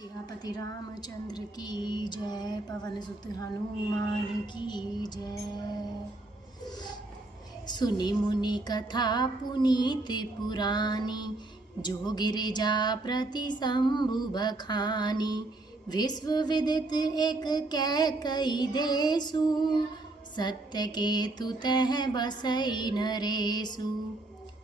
सियापति रामचंद्र की जय। पवन सुत हनुमान की जय। सुनि मुनि कथा पुनीत पुरानी, जो गिरिजा प्रति शंभु बखानी। विश्व विदित एक कैकई देसु, सत्य केतु तह बसई नरेसु।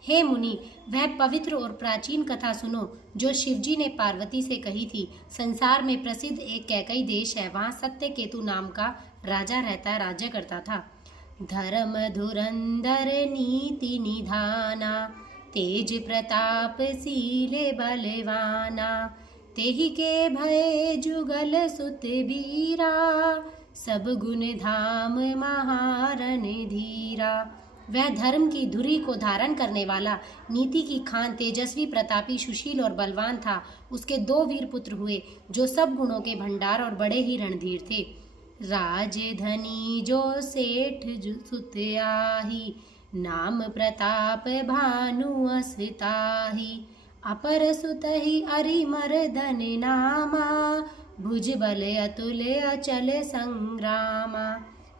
हे मुनि, वह पवित्र और प्राचीन कथा सुनो जो शिवजी ने पार्वती से कही थी। संसार में प्रसिद्ध एक कैकई देश है, वहाँ सत्य केतु नाम का राजा रहता राज्य करता था। धर्म धुरंधर नीति निधाना, तेज प्रताप सीले बलवाना। तेहि के भय जुगल सुत बीरा, सब गुण धाम महारण धीरा। वह धर्म की धुरी को धारण करने वाला, नीति की खान, तेजस्वी, प्रतापी, सुशील और बलवान था। उसके 2 वीर पुत्र हुए जो सब गुणों के भंडार और बड़े ही रणधीर थे। राजधनी जो सेठ सुत आही, नाम प्रताप भानु असताही। अपर सुतहि अरिमर्दन नामा, भुज बल अतुल अचल संग्रामा।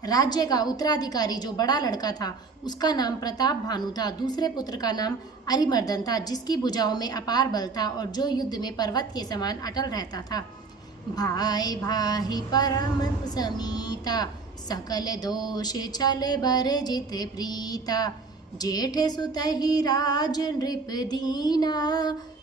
राज्य का उत्तराधिकारी जो बड़ा लड़का था, उसका नाम प्रताप भानु था। दूसरे पुत्र का नाम अरिमर्दन था, जिसकी भुजाओं में अपार बल था और जो युद्ध में पर्वत के समान अटल रहता था। भाई भाई परम समीता, सकल दोष छल बरजित प्रीता। जेठ सुतहि राज नृप दीना,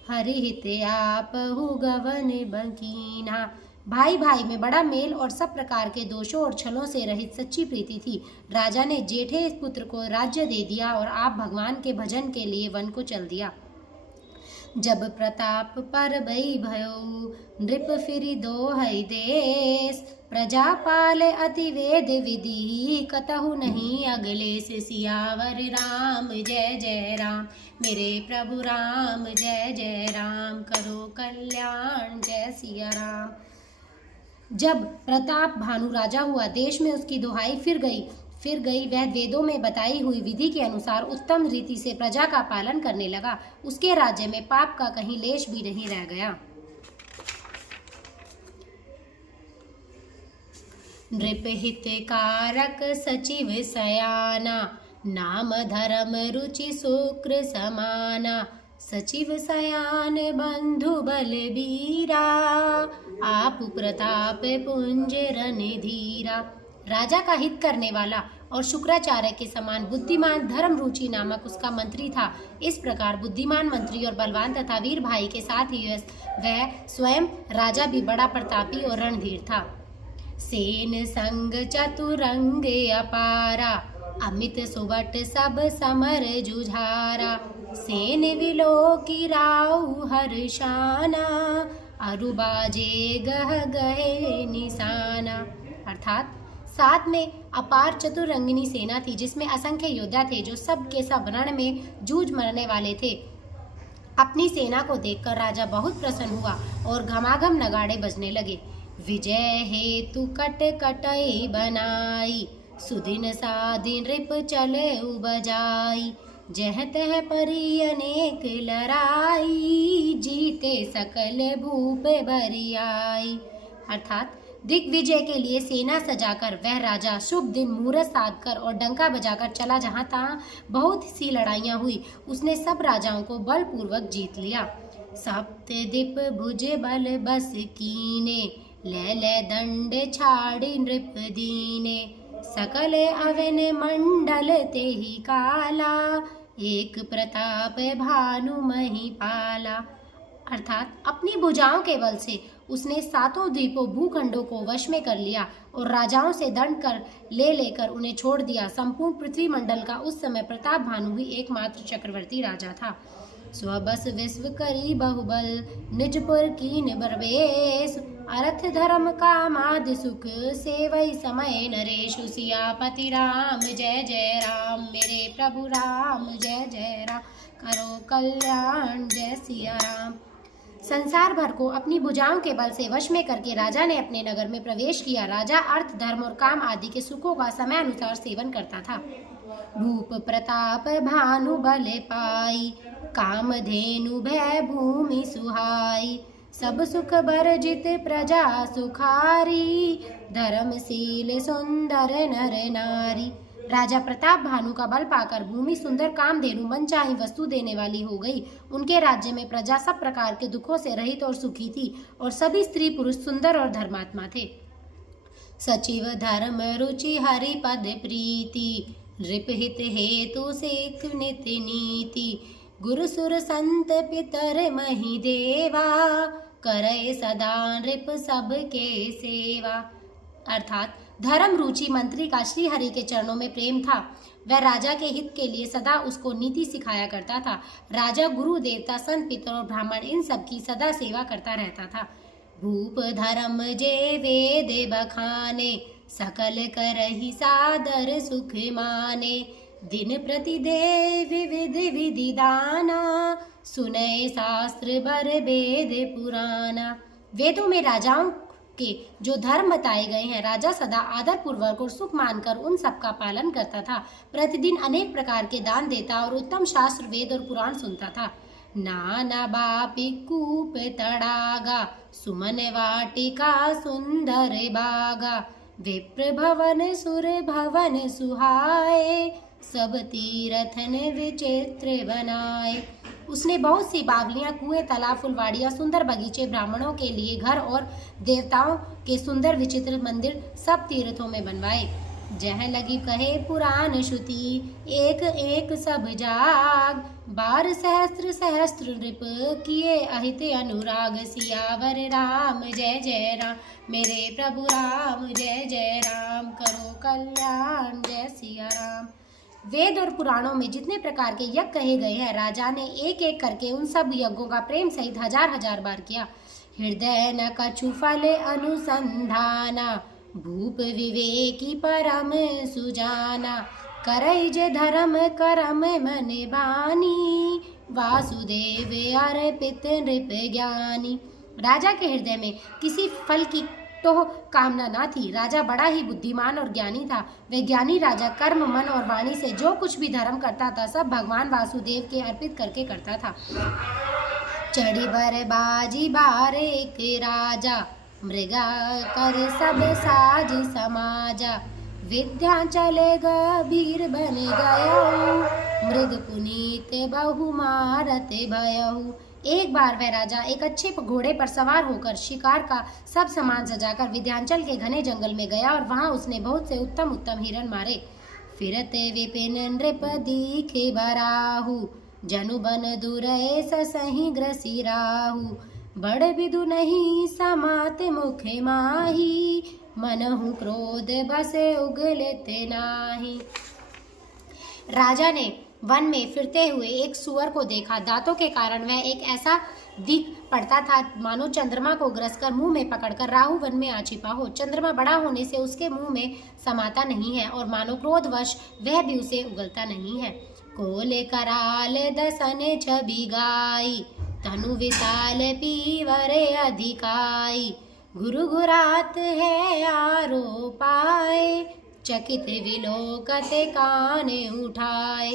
हरिहित आपहु गवन बकीना। भाई भाई में बड़ा मेल और सब प्रकार के दोषों और छलों से रहित सच्ची प्रीति थी। राजा ने जेठे पुत्र को राज्य दे दिया और आप भगवान के भजन के लिए वन को चल दिया। जब प्रताप पर बई भयो, नृप फिरि दोहै देश। प्रजा पाले अति वेद विधि, कतहु नहीं अगले से। सियावर राम जय जय राम, मेरे प्रभु राम जय जय राम। करो कल्याण जय सिया राम। जब प्रताप भानु राजा हुआ, देश में उसकी दुहाई फिर गई। वह वेदों में बताई हुई विधि के अनुसार उत्तम रीति से प्रजा का पालन करने लगा। उसके राज्य में पाप का कहीं लेश भी नहीं रह गया। नृप हित कारक सचिव सयाना, नाम धर्म रुचि शुक्र समाना। सचिव सयान बंधु बलबीरा, आप प्रताप पुंज रणधीरा। राजा का हित करने वाला और शुक्राचार्य के समान बुद्धिमान धर्म रुचि नामक उसका मंत्री था। इस प्रकार बुद्धिमान मंत्री और बलवान तथा वीर भाई के साथ ही वह स्वयं राजा भी बड़ा प्रतापी और रणधीर था। सेन संग चतुरंग अपारा, अमित सुबट सब समर जुझारा। सेन विलोकी राउ हर्षाना, अरुबाजे गह गहे निशाना। अर्थात साथ में अपार चतुरंगिनी सेना थी, जिसमें असंख्य योद्धा थे जो सब के सब रण में जूझ मरने वाले थे। अपनी सेना को देखकर राजा बहुत प्रसन्न हुआ और घमाघम नगाड़े बजने लगे। विजय हेतु कट कटई बनाई, सुदिन सादिन रिप चले बजाई। जह तह परी अनेक लड़ाई, जीते सकल भूप बरियाई। अर्थात दिग्विजय के लिए सेना सजाकर वह राजा शुभ दिन मुहूर्त साधकर और डंका बजाकर चला। जहाँ तहाँ बहुत सी लड़ाइयाँ हुई। उसने सब राजाओं को बलपूर्वक जीत लिया। सप्तदीप भुज बल बस कीने, ले दंड छाड़ी नृप दीने। सकल अवन मंडल तेहि काला, एक प्रताप भानु महिपाला। अर्थात अपनी भुजाओं के बल से उसने 7 द्वीपों भूखंडों को वश में कर लिया और राजाओं से दंड कर लेकर उन्हें छोड़ दिया। संपूर्ण पृथ्वी मंडल का उस समय प्रताप भानु ही एकमात्र चक्रवर्ती राजा था। स्वबस विश्व करी बहुबल, निजपुर कीन बरबेश। अर्थ धर्म कामादि सुख, सेवई समय नरेशु। सियापति राम जय जय राम, मेरे प्रभु राम जय जय राम। करो कल्याण जय सिया राम। संसार भर को अपनी भुजाओं के बल से वश में करके राजा ने अपने नगर में प्रवेश किया। राजा अर्थ धर्म और काम आदि के सुखों का समय अनुसार सेवन करता था। भूप प्रताप भानु बल पाई, कामधेनु भय भूमि सुहाई। सब सुख बरजित प्रजा सुखारी, धर्मशील सुंदर नर नारी। राजा प्रताप भानु का बल पाकर भूमि सुंदर कामधेनु मनचाही वस्तु देने वाली हो गई। उनके राज्य में प्रजा सब प्रकार के दुखों से रहित और सुखी थी और सभी स्त्री पुरुष सुंदर और धर्मात्मा थे। सचिव धर्म रुचि हरि पद प्रीति, नृप हित हेतु सेक नित नीति। गुरु सुर संत पितर मही देवा, करे सदा नृप सबके सेवा। अर्थात धर्म रुचि मंत्री का श्री हरि के चरणों में प्रेम था। वह राजा के हित के लिए सदा उसको नीति सिखाया करता था। राजा गुरु देवता संत पितर और ब्राह्मण इन सब की सदा सेवा करता रहता था। भूप धर्म जे वेद बखाने, सकल करहि सादर सुख माने। दिन प्रति देव विधि विधि दाना, सुनय शास्त्र बर वेद पुराना। वेदों में राजाओं के जो धर्म बताए गए हैं, राजा सदा आदर पूर्वक और सुख मानकर उन सब का पालन करता था। प्रतिदिन अनेक प्रकार के दान देता और उत्तम शास्त्र वेद और पुराण सुनता था। नाना बापी कूप तड़ागा, सुमन वाटिका सुंदर बागा। विप्र भवन सुर भवन सुहाए, सब तीर्थन विचित्र बनाए। उसने बहुत सी बावलियां, कुएं, तालाब, फुलवाड़ियां, सुंदर बगीचे, ब्राह्मणों के लिए घर और देवताओं के सुंदर विचित्र मंदिर सब तीर्थों में बनवाए। जह लगी कहे पुराण श्रुति, एक एक सब जाग। 12 सहस्त्र सहस्त्र नृप, किए अहित अनुराग। सियावर राम जय जय राम, मेरे प्रभु राम जय जय राम। करो कल्याण जय सिया राम। वेद और पुराणों में जितने प्रकार के यज्ञ कहे गए हैं, राजा ने एक एक करके उन सब यज्ञों का प्रेम सहित हजार हजार बार किया। हृदय न कछु फल अनुसंधाना, भूप विवेकी परम सुजाना। करई जे धर्म करम मन बानी, वासुदेव अर्पित नृप ज्ञानी। राजा के हृदय में किसी फल की तो कामना न थी। राजा बड़ा ही बुद्धिमान और ज्ञानी था। वह ज्ञानी राजा कर्म, मन और वाणी से जो कुछ भी धर्म करता था, सब भगवान वासुदेव के अर्पित करके करता था। चढ़ी बर बाजी बारे के राजा, मृगा कर सब साज समाजा। विद्यांचल गंभीर बन गयहु, मृग पुनीत बहु मारत भयहु। एक बार वह राजा एक अच्छे घोड़े पर सवार होकर शिकार का सब सामान सजाकर विंध्याचल के घने जंगल में गया और वहां उसने बहुत से उत्तम उत्तम हिरण मारे। फिरते विपिन नृप दीखे बराहु, जनु बन दुरय सही ग्रसिराहु। बड़ विदु नहीं समात मुख माही, मनहु क्रोध बसे उगलते नाही। राजा ने वन में फिरते हुए एक सुअर को देखा। दांतों के कारण वह एक ऐसा दिख पड़ता था मानो चंद्रमा को ग्रसकर मुंह में पकड़कर राहु वन में आ छिपा हो। चंद्रमा बड़ा होने से उसके मुंह में समाता नहीं है और मानो क्रोधवश वह भी उसे उगलता नहीं है। कोले कराल दसन छवि गाई, तनु विशाल पीवरे अधिकाई। गुरु गुरात है आरो पाए, चकित विलोकते काने उठाए।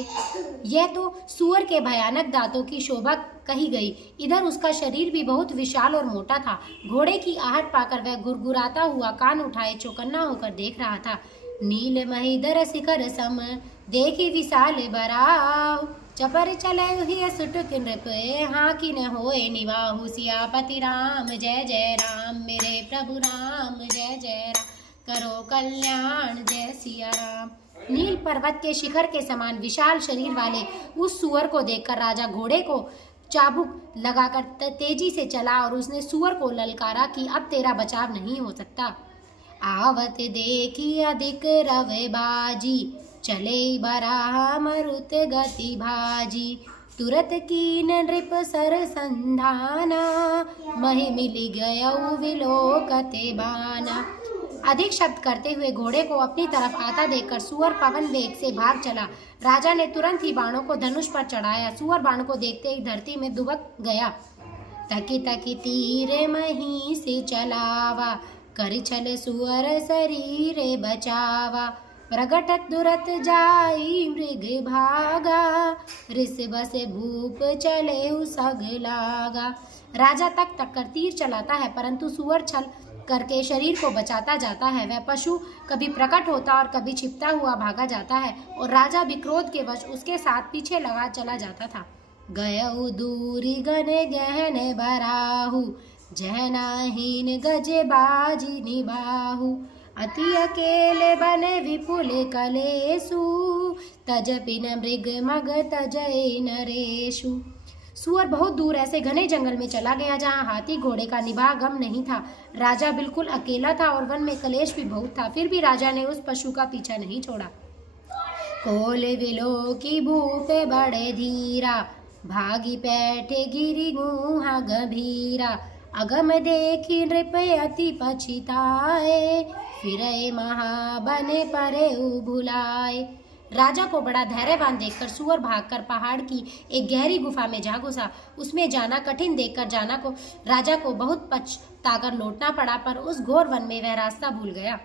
यह तो सुअर के भयानक दांतों की शोभा कही गई। इधर उसका शरीर भी बहुत विशाल और मोटा था। घोड़े की आहट पाकर वह गुरगुराता हुआ कान उठाए चौकन्ना होकर देख रहा था। नील महिधर शिखर सम, देखी विशाल बराव। चपर चले सुटुक नृप, हाँ कि न होए निवाहु। सियापति राम जय जय राम, मेरे प्रभु राम जय जय राम। करो कल्याण जय सिया राम। नील पर्वत के शिखर के समान विशाल शरीर वाले उस सुअर को देखकर राजा घोड़े को चाबुक लगाकर तेजी से चला और उसने सुअर को ललकारा कि अब तेरा बचाव नहीं हो सकता। आवत देखी अधिक रवे बाजी, चले बराह मरुत गति भाजी। तुरत कीन नृप सर संधाना, महि मिली गयउ विलोकते बाना। अधिक शब्द करते हुए घोड़े को अपनी तरफ आता देखकर सुअर पवन वेग से भाग चला। राजा ने तुरंत ही बाणों को धनुष पर चढ़ाया। सुअर बाण को देखते ही धरती में दुबक गया। तकी तकी तीर मही से चलावा, कर छल सुअर शरीर बचावा। प्रगटत दुरत जाई मृग भागा, रिस बस भूप चले सग लागा। राजा तक तक कर तीर चलाता है, परंतु सुअर छल करके शरीर को बचाता जाता है। वह पशु कभी प्रकट होता और कभी छिपता हुआ भागा जाता है, और राजा भी क्रोध के वश उसके साथ पीछे लगा चला जाता था। गयउ दूरी गने गहने बराहु, जहनाहीन गजे बाजी निबाहु। अति अकेले बने विपुल कलेसु, तजपिन मृग मग तजय नरेशु। सुअर बहुत दूर ऐसे घने जंगल में चला गया जहाँ हाथी घोड़े का निभा गम नहीं था। राजा बिल्कुल अकेला था और वन में कलेश भी बहुत था, फिर भी राजा ने उस पशु का पीछा नहीं छोड़ा। कोल विलो की भूपे बड़े धीरा, भागी पैठे गिरी गुहा गंभीरा। अगम देखी नृप अति पछिताए, फिरे महाबने परे भुलाए। राजा को बड़ा धैर्यवान देखकर सुअर भागकर पहाड़ की एक गहरी गुफा में जा घुसा। उसमें जाना कठिन देखकर राजा को बहुत पछताकर लौटना पड़ा, पर उस घोर वन में वह रास्ता भूल गया।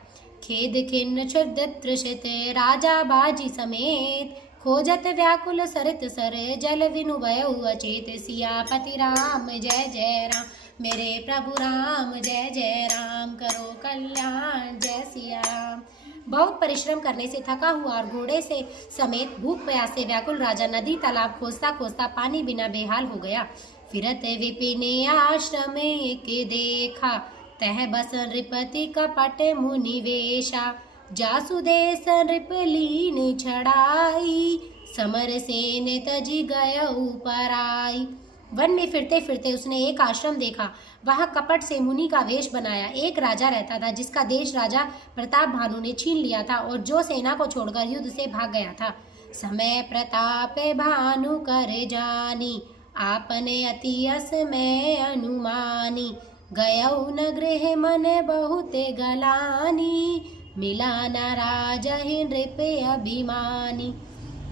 खेद खिन्न क्षुब्ध तृषित राजा बाजी समेत, खोजत व्याकुल सरित सर जल विनु भयउ अचेत। सियापति राम जय जय राम, मेरे प्रभु राम जय जय राम, करो कल्याण जय सिया राम। बहुत परिश्रम करने से थका हुआ और घोड़े से समेत भूख प्यास से व्याकुल राजा नदी तालाब खोजता खोजता पानी बिना बेहाल हो गया। फिरत विपिने आश्रम एक देखा, तह बस नृपति कपट मुनि वेशा। जासुदेश नृप लीन छड़ाई, समर सेन तजी गय ऊपर आई। वन में फिरते फिरते उसने एक आश्रम देखा, वहाँ कपट से मुनि का वेश बनाया एक राजा रहता था, जिसका देश राजा प्रताप भानु ने छीन लिया था और जो सेना को छोड़कर युद्ध से भाग गया था। समय प्रताप भानु कर जानी, आपने अति यस में अनुमानी। गयउ न गृह मन बहुत गलानी, मिला न राजा नृप अभिमानी।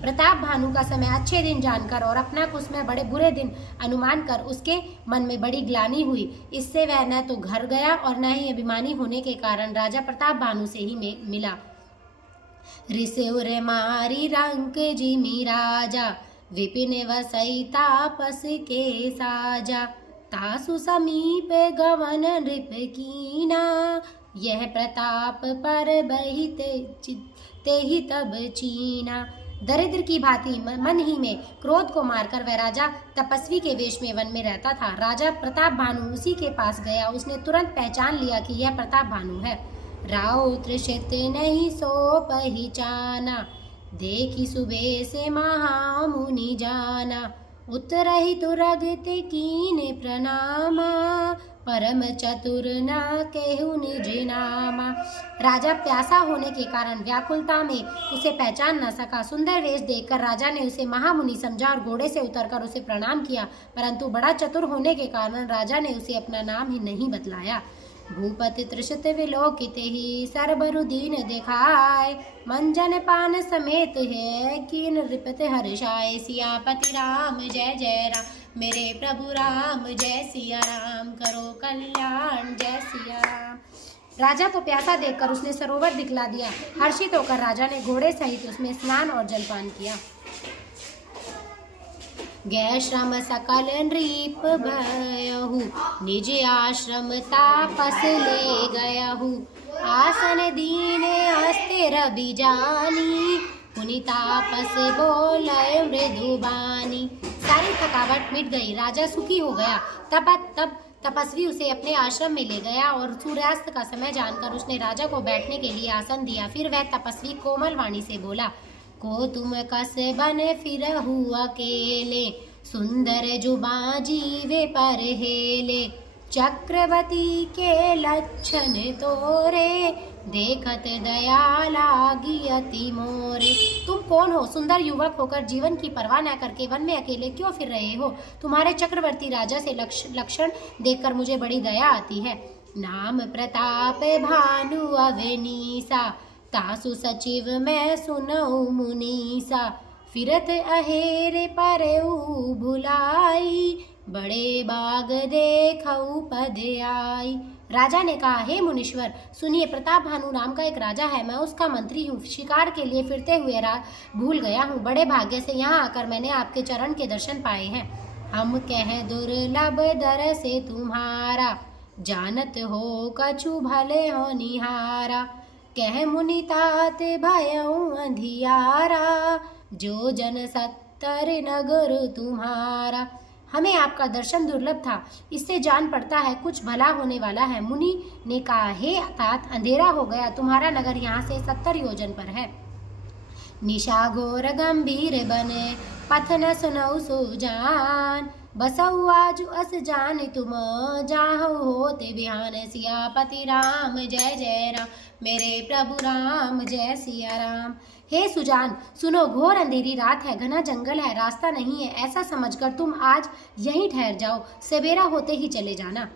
प्रताप भानु का समय अच्छे दिन जानकर और अपना कुसमय बड़े बुरे दिन अनुमान कर उसके मन में बड़ी ग्लानि हुई। इससे वह न तो घर गया और न ही अभिमानी होने के कारण राजा प्रताप भानु से ही मिला। रिसेउर मारी रंक जिमी राजा, विपिन वसई तापस के साजा। तासु समीप गवन नृप कीना, यह प्रताप पर बहिते ते ही तब चीना। दरिद्र की भांति मन ही में क्रोध को मारकर वह राजा तपस्वी के वेश में वन में रहता था। राजा प्रताप भानु उसी के पास गया। उसने तुरंत पहचान लिया कि यह प्रताप भानु है। राव तृषित नहीं सो पहचाना, देखी सुबह से महामुनि जाना। उतरहि तुरगति कीने प्रणामा, परम चतुर ना केहू निज नामा। राजा प्यासा होने के कारण व्याकुलता में उसे पहचान न सका। सुंदर वेश देखकर राजा ने उसे महामुनि समझा और घोड़े से उतरकर उसे प्रणाम किया, परंतु बड़ा चतुर होने के कारण राजा ने उसे अपना नाम ही नहीं बतलाया। भूपति तृषित विलोकित ही सरबरु दीन दिखाए, मंजन पान समेत है कीन रिपत हर्षाए। सियापति राम जय जय राम, मेरे प्रभु राम जय सिया राम, करो कल्याण जय सिया राम। राजा को प्यासा देखकर उसने सरोवर दिखला दिया। हर्षित होकर राजा ने घोड़े सहित उसमें स्नान और जलपान किया। गै श्रम सकल नृप भयहु, निज आश्रम तापस ले गयहु। आसन दीने अस्थिर बिजानी, पुनि तापस बोलय मृदु बानी। सारी थकावट मिट गई, राजा सुखी हो गया। तब तपस्वी उसे अपने आश्रम में ले गया और सूर्यास्त का समय जानकर उसने राजा को बैठने के लिए आसन दिया। फिर वह तपस्वी कोमल वाणी से बोला, को तुम कस बने फिरहु अकेले, सुंदर जुबा जीवे पर हेले। चक्रवती के लक्षण तोरे, देखत दया लागी अति मोरे। तुम कौन हो? सुंदर युवक होकर जीवन की परवाह न करके वन में अकेले क्यों फिर रहे हो? तुम्हारे चक्रवर्ती राजा से लक्षण देखकर मुझे बड़ी दया आती है। नाम प्रताप भानु अवनीसा, तासु सचिव मैं सुनऊ मुनीसा। फिरत अहेरे परऊ भुलाई, बड़े बाग देखऊ पद आई। राजा ने कहा, हे मुनीश्वर सुनिए, प्रताप भानु नाम का एक राजा है, मैं उसका मंत्री हूँ। शिकार के लिए फिरते हुए भूल गया हूँ। बड़े भाग्य से यहाँ आकर मैंने आपके चरण के दर्शन पाए हैं। हम कह दुर्लभ दर से तुम्हारा, जानत हो कछु भले हो निहारा। कह मुनि तात भयउ अंधियारा, जो जन सत्तर नगर तुम्हारा। हमें आपका दर्शन दुर्लभ था, इससे जान पड़ता है कुछ भला होने वाला है। मुनि ने कहा, हे तात, अंधेरा हो गया, तुम्हारा नगर यहाँ से 70 योजन पर है। निशा घोर गंभीर बने, पथ न सुनऊ सुजान। बसऊ आजु अस जान तुम, जाहु होते बिहान। सियापति राम जय जय राम, मेरे प्रभु राम जय सिया राम। हे सुजान सुनो, घोर अंधेरी रात है, घना जंगल है, रास्ता नहीं है, ऐसा समझकर तुम आज यहीं ठहर जाओ, सवेरा होते ही चले जाना।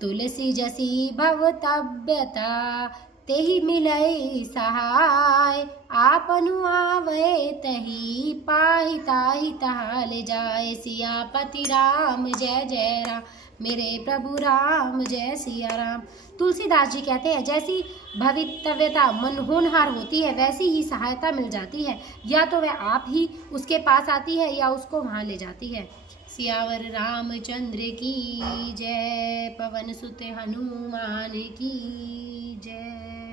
तुलसी जसी भवतव्यता, तेहि मिलई सहाय। आपनु आवे तही, पाहि ताहि तहा ले जाए। सियापति राम जय जय राम, मेरे प्रभु राम जय सिया राम। तुलसीदास जी कहते हैं, जैसी भवितव्यता मन होनहार होती है, वैसी ही सहायता मिल जाती है। या तो वह आप ही उसके पास आती है या उसको वहाँ ले जाती है। सियावर रामचंद्र की जय, पवन सुत हनुमान की जय।